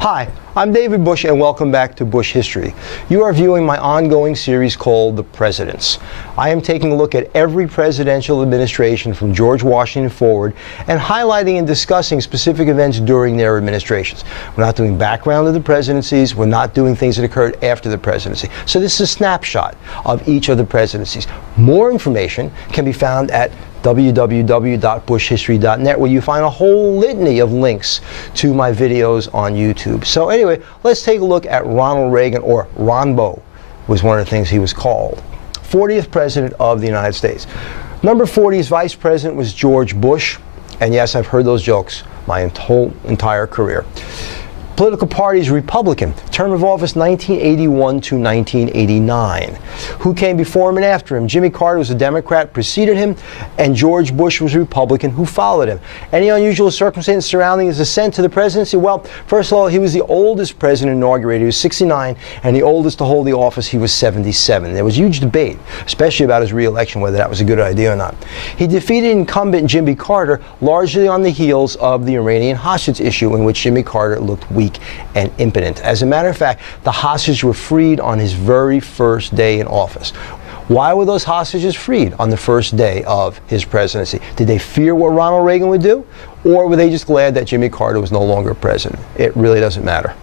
Hi, I'm David Busch and welcome back to Busch History. You are viewing my ongoing series called The Presidents. I am taking a look at every presidential administration from George Washington forward and highlighting and discussing specific events during their administrations. We're not doing background of the presidencies, we're not doing things that occurred after the presidency. So this is a snapshot of each of the presidencies. More information can be found at www.buschhistory.net, where you find a whole litany of links to my videos on YouTube. So anyway, let's take a look at Ronald Reagan, or Ronbo was one of the things he was called. 40th President of the United States. Number 40's Vice President was George Bush, and yes, I've heard those jokes my whole entire career. Political party is Republican. Term of office 1981 to 1989. Who came before him and after him? Jimmy Carter was a Democrat, preceded him, and George Bush was a Republican who followed him. Any unusual circumstances surrounding his ascent to the presidency? Well, first of all, he was the oldest president inaugurated. He was 69, and the oldest to hold the office, he was 77. There was huge debate, especially about his re-election, whether that was a good idea or not. He defeated incumbent Jimmy Carter largely on the heels of the Iranian hostage issue, in which Jimmy Carter looked weak and impotent. As a matter of fact, the hostages were freed on his very first day in office. Why were those hostages freed on the first day of his presidency? Did they fear what Ronald Reagan would do? Or were they just glad that Jimmy Carter was no longer president? It really doesn't matter.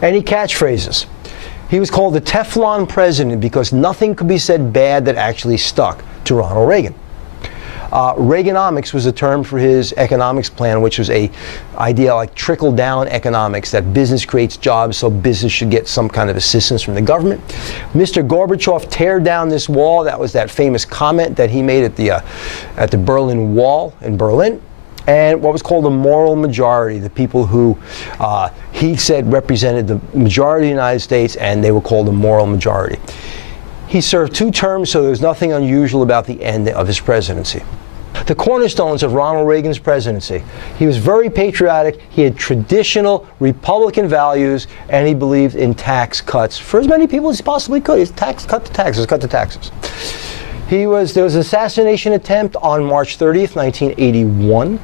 Any catchphrases? He was called the Teflon President because nothing could be said bad that actually stuck to Ronald Reagan. Reaganomics was a term for his economics plan, which was a idea like trickle-down economics, that business creates jobs, so business should get some kind of assistance from the government. Mr. Gorbachev, tear down this wall. That was that famous comment that he made at the Berlin Wall in Berlin. And what was called the moral majority, the people who he said represented the majority of the United States, and they were called the moral majority. He served 2 terms, so there was nothing unusual about the end of his presidency. The cornerstones of Ronald Reagan's presidency. He was very patriotic, he had traditional Republican values, and he believed in tax cuts for as many people as he possibly could. Cut the taxes. There was an assassination attempt on March 30th, 1981,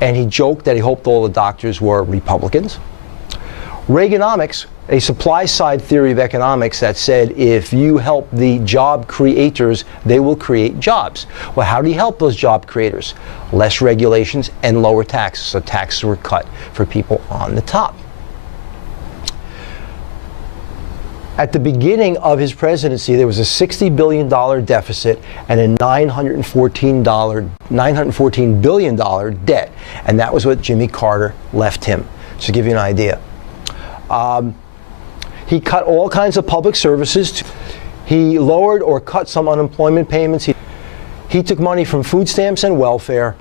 and he joked that he hoped all the doctors were Republicans. Reaganomics, a supply-side theory of economics that said if you help the job creators, they will create jobs. Well, how did he help those job creators? Less regulations and lower taxes. So taxes were cut for people on the top. At the beginning of his presidency, there was a $60 billion deficit and a $914 billion debt. And that was what Jimmy Carter left him. To give you an idea. He cut all kinds of public services. He lowered or cut some unemployment payments. He took money from food stamps and welfare.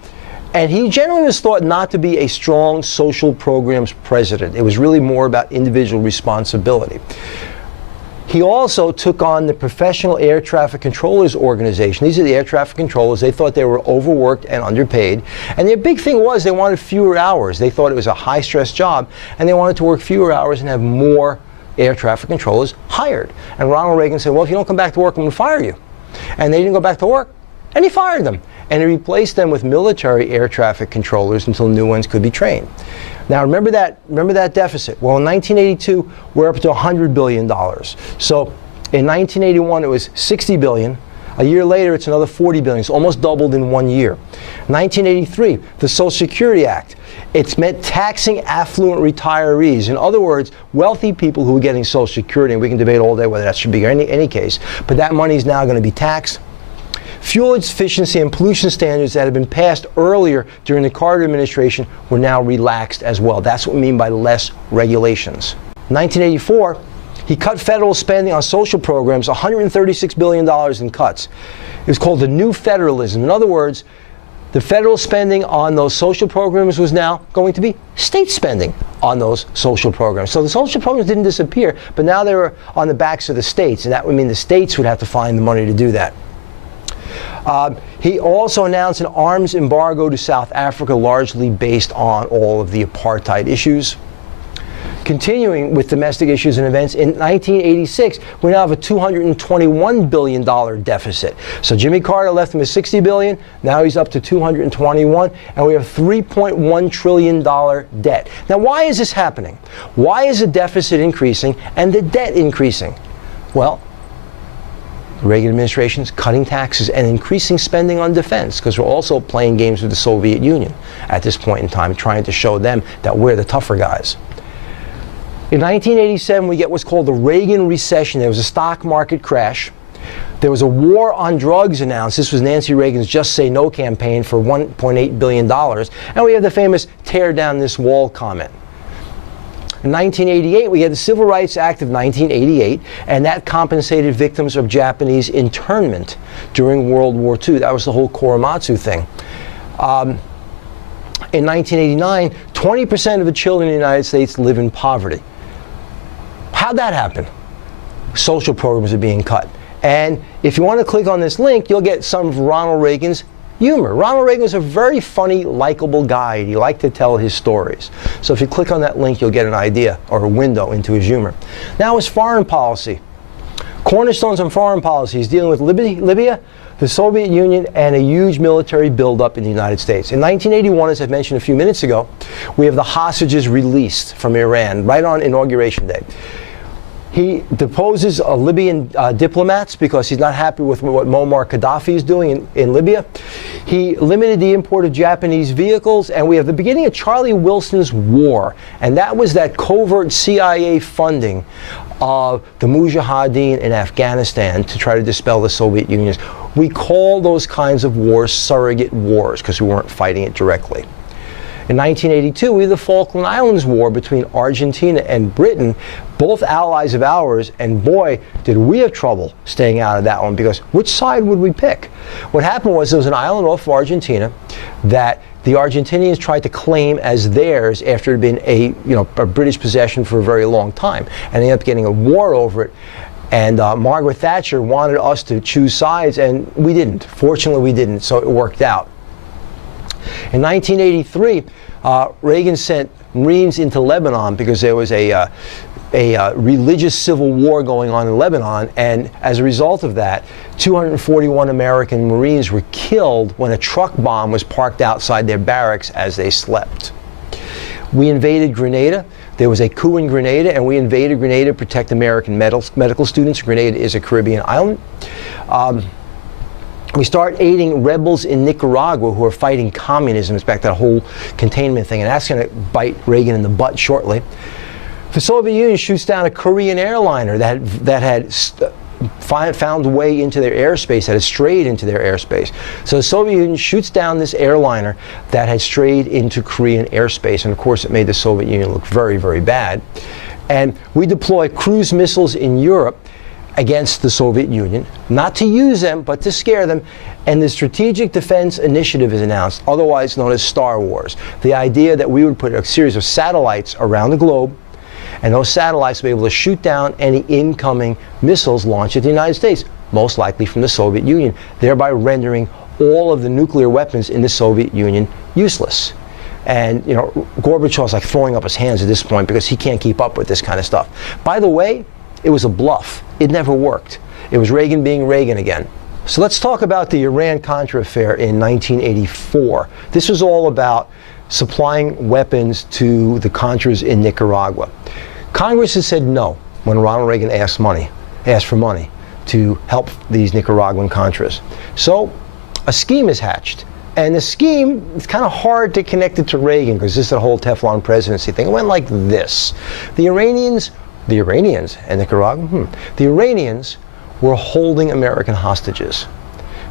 And he generally was thought not to be a strong social programs president. It was really more about individual responsibility. He also took on the Professional Air Traffic Controllers Organization. These are the air traffic controllers. They thought they were overworked and underpaid. And their big thing was they wanted fewer hours. They thought it was a high-stress job, and they wanted to work fewer hours and have more air traffic controllers hired. And Ronald Reagan said, well, if you don't come back to work, I'm going to fire you. And they didn't go back to work, and he fired them. And he replaced them with military air traffic controllers until new ones could be trained. Now, remember that deficit. Well, in 1982, we're up to $100 billion. So in 1981, it was $60 billion. A year later, it's another $40 billion. It's almost doubled in 1 year. 1983, the Social Security Act. It's meant taxing affluent retirees. In other words, wealthy people who are getting Social Security, and we can debate all day whether that should be in any case, but that money is now going to be taxed. Fuel efficiency and pollution standards that had been passed earlier during the Carter administration were now relaxed as well. That's what we mean by less regulations. 1984, he cut federal spending on social programs, $136 billion in cuts. It was called the New Federalism. In other words, the federal spending on those social programs was now going to be state spending on those social programs. So the social programs didn't disappear, but now they were on the backs of the states, and that would mean the states would have to find the money to do that. He also announced an arms embargo to South Africa, largely based on all of the apartheid issues. Continuing with domestic issues and events, in 1986, we now have a $221 billion deficit. So Jimmy Carter left him with $60 billion, now he's up to $221, and we have $3.1 trillion debt. Now, why is this happening? Why is the deficit increasing and the debt increasing? Well, the Reagan administration is cutting taxes and increasing spending on defense, because we're also playing games with the Soviet Union at this point in time, trying to show them that we're the tougher guys. In 1987, we get what's called the Reagan recession. There was a stock market crash. There was a war on drugs announced. This was Nancy Reagan's Just Say No campaign for $1.8 billion. And we have the famous tear down this wall comment. In 1988, we had the Civil Rights Act of 1988, and that compensated victims of Japanese internment during World War II. That was the whole Korematsu thing. In 1989, 20% of the children in the United States live in poverty. How'd that happen? Social programs are being cut. And if you want to click on this link, you'll get some of Ronald Reagan's humor. Ronald Reagan was a very funny, likable guy. He liked to tell his stories. So if you click on that link, you'll get an idea or a window into his humor. Now his foreign policy. Cornerstones on foreign policy. He's dealing with Libya, the Soviet Union, and a huge military buildup in the United States. In 1981, as I mentioned a few minutes ago, we have the hostages released from Iran right on Inauguration Day. He deposes Libyan diplomats because he's not happy with what Muammar Gaddafi is doing in Libya. He limited the import of Japanese vehicles, and we have the beginning of Charlie Wilson's war, and that was that covert CIA funding of the Mujahideen in Afghanistan to try to dispel the Soviet Union. We call those kinds of wars surrogate wars because we weren't fighting it directly. In 1982, we had the Falkland Islands War between Argentina and Britain, both allies of ours, and boy, did we have trouble staying out of that one, because which side would we pick? What happened was there was an island off of Argentina that the Argentinians tried to claim as theirs after it had been a British possession for a very long time, and they ended up getting a war over it. And Margaret Thatcher wanted us to choose sides, and we didn't. Fortunately, we didn't, so it worked out. In 1983, Reagan sent Marines into Lebanon because there was a religious civil war going on in Lebanon, and as a result of that, 241 American Marines were killed when a truck bomb was parked outside their barracks as they slept. We invaded Grenada. There was a coup in Grenada, and we invaded Grenada to protect American medical students. Grenada is a Caribbean island. We start aiding rebels in Nicaragua who are fighting communism. It's back to that whole containment thing, and that's going to bite Reagan in the butt shortly. The Soviet Union shoots down a Korean airliner that had found a way into their airspace, that had strayed into their airspace. So the Soviet Union shoots down this airliner that had strayed into Korean airspace, and of course it made the Soviet Union look very, very bad. And we deploy cruise missiles in Europe against the Soviet Union, not to use them, but to scare them. And the Strategic Defense Initiative is announced, otherwise known as Star Wars. The idea that we would put a series of satellites around the globe, and those satellites will be able to shoot down any incoming missiles launched at the United States, most likely from the Soviet Union, thereby rendering all of the nuclear weapons in the Soviet Union useless. And, Gorbachev's like throwing up his hands at this point because he can't keep up with this kind of stuff. By the way, it was a bluff. It never worked. It was Reagan being Reagan again. So let's talk about the Iran-Contra affair in 1984. This was all about supplying weapons to the Contras in Nicaragua. Congress has said no when Ronald Reagan asked for money to help these Nicaraguan Contras. So a scheme is hatched. And the scheme, it's kind of hard to connect it to Reagan because this is the whole Teflon Presidency thing. It went like this. The Iranians and Nicaragua, the Iranians were holding American hostages.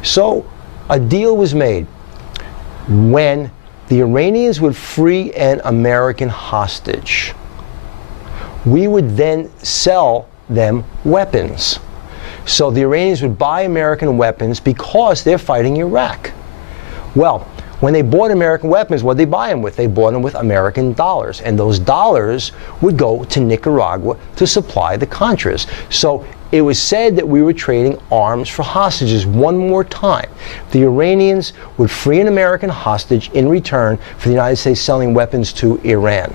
So a deal was made. When the Iranians would free an American hostage, we would then sell them weapons. So the Iranians would buy American weapons because they're fighting Iraq. Well, when they bought American weapons, what did they buy them with? They bought them with American dollars, and those dollars would go to Nicaragua to supply the Contras. So it was said that we were trading arms for hostages one more time. The Iranians would free an American hostage in return for the United States selling weapons to Iran.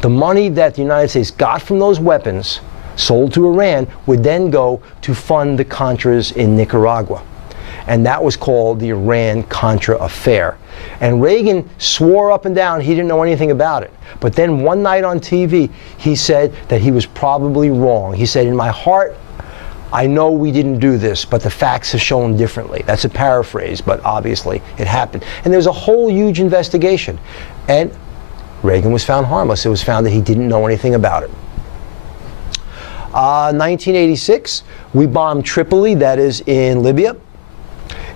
The money that the United States got from those weapons sold to Iran would then go to fund the Contras in Nicaragua. And that was called the Iran-Contra affair. And Reagan swore up and down he didn't know anything about it. But then one night on TV, he said that he was probably wrong. He said, in my heart, I know we didn't do this, but the facts have shown differently. That's a paraphrase, but obviously it happened. And there was a whole huge investigation. And Reagan was found harmless. It was found that he didn't know anything about it. 1986, we bombed Tripoli, that is in Libya,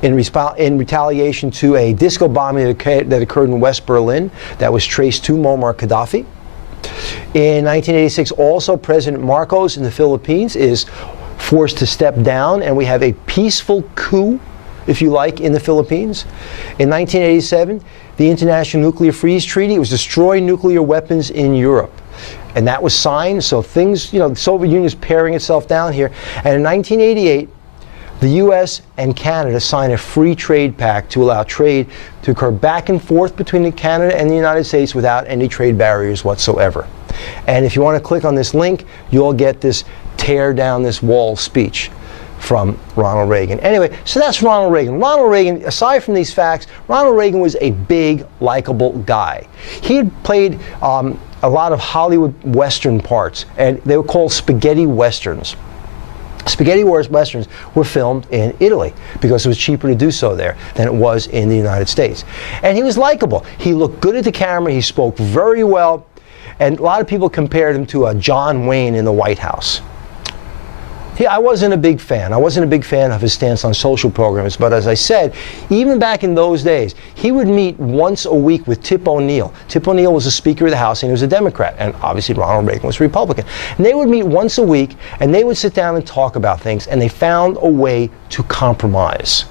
in retaliation to a disco bombing that occurred in West Berlin that was traced to Muammar Gaddafi. In 1986, also, President Marcos in the Philippines is forced to step down, and we have a peaceful coup, if you like, in the Philippines. In 1987, the International Nuclear Freeze Treaty, it was destroying nuclear weapons in Europe. And that was signed, so things, the Soviet Union is paring itself down here. And in 1988, the U.S. and Canada signed a free trade pact to allow trade to occur back and forth between Canada and the United States without any trade barriers whatsoever. And if you want to click on this link, you'll get this tear down this wall speech from Ronald Reagan. Anyway, so that's Ronald Reagan. Ronald Reagan, aside from these facts, Ronald Reagan was a big, likable guy. He had played a lot of Hollywood Western parts, and they were called spaghetti westerns. Spaghetti westerns were filmed in Italy because it was cheaper to do so there than it was in the United States. And he was likable. He looked good at the camera. He spoke very well. And a lot of people compared him to John Wayne in the White House. I wasn't a big fan. I wasn't a big fan of his stance on social programs, but as I said, even back in those days, he would meet once a week with Tip O'Neill. Tip O'Neill was the Speaker of the House, and he was a Democrat, and obviously Ronald Reagan was a Republican. And they would meet once a week, and they would sit down and talk about things, and they found a way to compromise.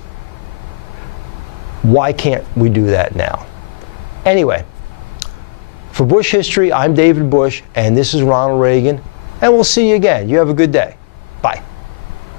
Why can't we do that now? Anyway, for Bush History, I'm David Bush, and this is Ronald Reagan, and we'll see you again. You have a good day. Bye.